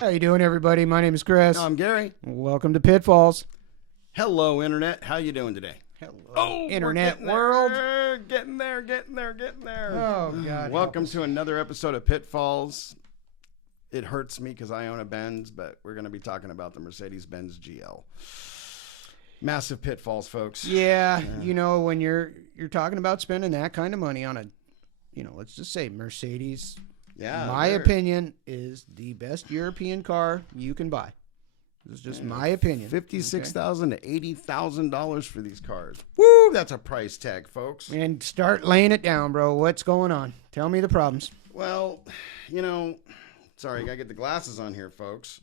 How you doing, everybody? My name is Chris. I'm Gary. Welcome to Pitfalls. Hello, Internet. How you doing today? Hello, Internet world. Getting there. Oh, God. Welcome to another episode of Pitfalls. It hurts me because I own a Benz, but we're going to be talking about the Mercedes-Benz GL. Massive pitfalls, folks. Yeah, you know, when you're talking about spending that kind of money on a, let's just say Mercedes. Yeah, my opinion is the best European car you can buy. This is just my opinion. $56,000 to $80,000 for these cars. Woo, that's a price tag, folks. And start laying it down, bro. What's going on? Tell me the problems. Well, sorry, I gotta get the glasses on here, folks.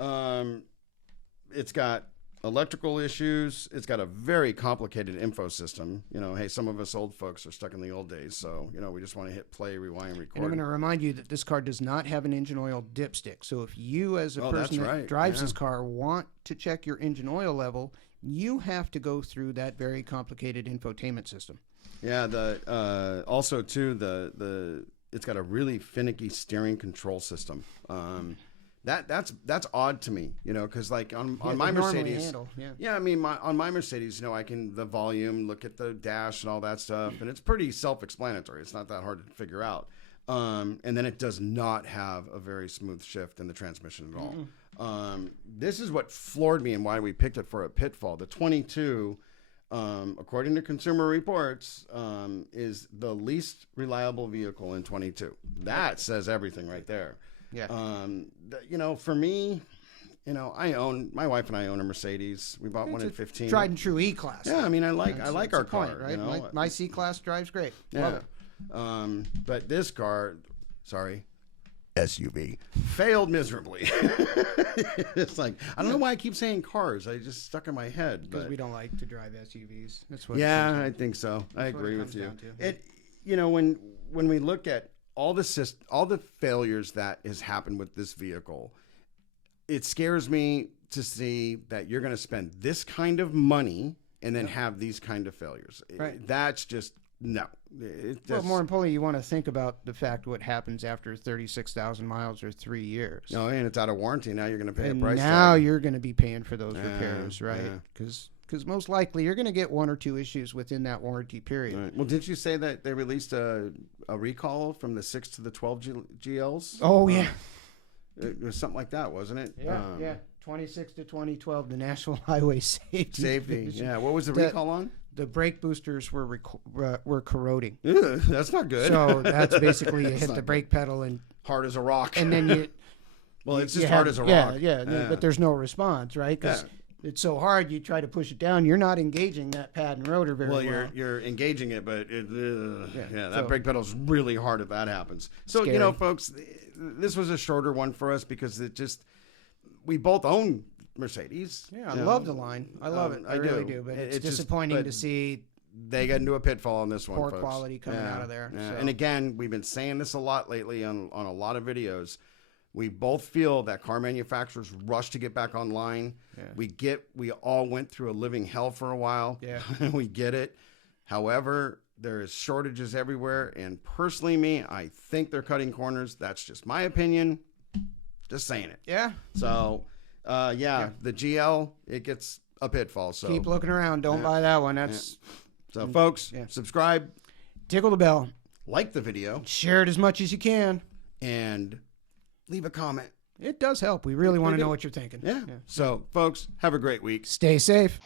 It's got electrical issues. It's got a very complicated info system. Hey, some of us old folks are stuck in the old days, so we just want to hit play, rewind, record. And I'm going to remind you that this car does not have an engine oil dipstick. So if you, as a person that drives this car, want to check your engine oil level, you have to go through that very complicated infotainment system. Yeah. Also too, it's got a really finicky steering control system. That's odd to me, because like on my Mercedes, on my Mercedes, I can the volume, look at the dash and all that stuff, and it's pretty self-explanatory. It's not that hard to figure out. And then it does not have a very smooth shift in the transmission at all. Mm-hmm. This is what floored me and why we picked it for a pitfall. The 22, according to Consumer Reports, is the least reliable vehicle in 22. That says everything right there. Yeah. For me, my wife and I own a Mercedes. We bought one in 15. Tried and true E-Class. Yeah, I mean, I like our car, point, right? My C-Class drives great. Yeah. But this car, SUV, failed miserably. It's like, I don't know why I keep saying cars. I just stuck in my head. Because we don't like to drive SUVs. That's what. Yeah, I think so. I agree with you. When we look at all the failures that has happened with this vehicle, it scares me to see that you're going to spend this kind of money and then have these kind of failures. Right. That's just no. Well, more importantly, you want to think about the fact what happens after 36,000 miles or 3 years. No, and it's out of warranty. Now you're going to pay a price tag. Now you're going to be paying for those repairs, right? Because most likely you're going to get one or two issues within that warranty period. Right. Well, didn't you say that they released a recall from the 6 to the 12 GLs? Oh, yeah. It was something like that, wasn't it? Yeah. 26 to 2012, the National Highway Safety. Yeah. What was the recall on? The brake boosters were corroding. Ew, that's not good. So that's basically you hit the brake pedal and hard as a rock. And then you. Well, it's just hard as a rock. Yeah. But there's no response, right? Because it's so hard. You try to push it down. You're not engaging that pad and rotor very well. Well, you're engaging it, but that brake pedal's really hard if that happens. So scary. Folks, this was a shorter one for us because we both own Mercedes. Yeah, I love the line. I love it. I really do. But it's disappointing to see they got into a pitfall on this one. Poor folks. Quality coming out of there. Yeah. So. And again, we've been saying this a lot lately on a lot of videos. We both feel that car manufacturers rush to get back online. Yeah. We all went through a living hell for a while. Yeah. We get it. However, there is shortages everywhere. And personally, I think they're cutting corners. That's just my opinion. Just saying it. Yeah. So, the GL, it gets a pitfall. So keep looking around. Don't buy that one. That's so, folks. Subscribe, tickle the bell, like the video, share it as much as you can, and leave a comment. It does help. We really want to know what you're thinking. Yeah. So, folks, have a great week. Stay safe.